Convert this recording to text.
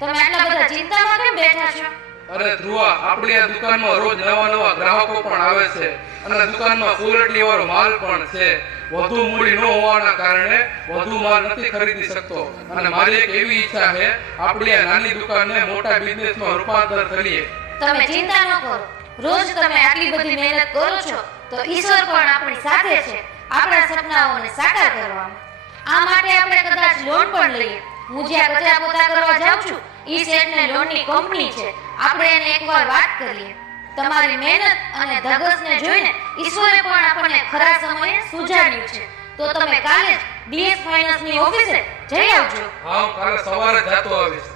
તમે આટલા બધા ચિંતામાં કેમ બેઠા છો? અરે ધ્રુવા, આપણી આ દુકાનમાં રોજ નવા ગ્રાહકો પણ આવે છે અને દુકાનમાં ક્વોલિટી વાળો માલ પણ છે. વધુ મૂડી ન હોવાના કારણે વધુ માલ નથી ખરીદી શકતો અને મારી એક એવી ઈચ્છા છે, આપણી આ નાની દુકાનને મોટા બિઝનેસમાં રૂપાંતર કરીએ. તમે ચિંતા ન કરો. રોજ તમે આટલી બધી મહેનત કરો છો તો ઈશ્વર પણ આપણી સાથે છે આપણા સપનાઓને સાકાર કરવામાં. આ માટે આપણે કદાચ લોન પણ લઈએ. હું જ્યાં કચરા પોતા કરવા જાઉં છું ઈ શેઠને લોનની કંપની છે. આપણે એને એકવાર વાત કરીએ. તમારી મહેનત અને ધગશને જોઈને ઈશ્વરે પણ આપણને ખરા સમયે સુજાડ્યું છે. તો તમે કાલે જ DS ફાઇનાન્સની ઓફિસે જઈ આવજો. હા, કાલે સવારે જતો આવીશ.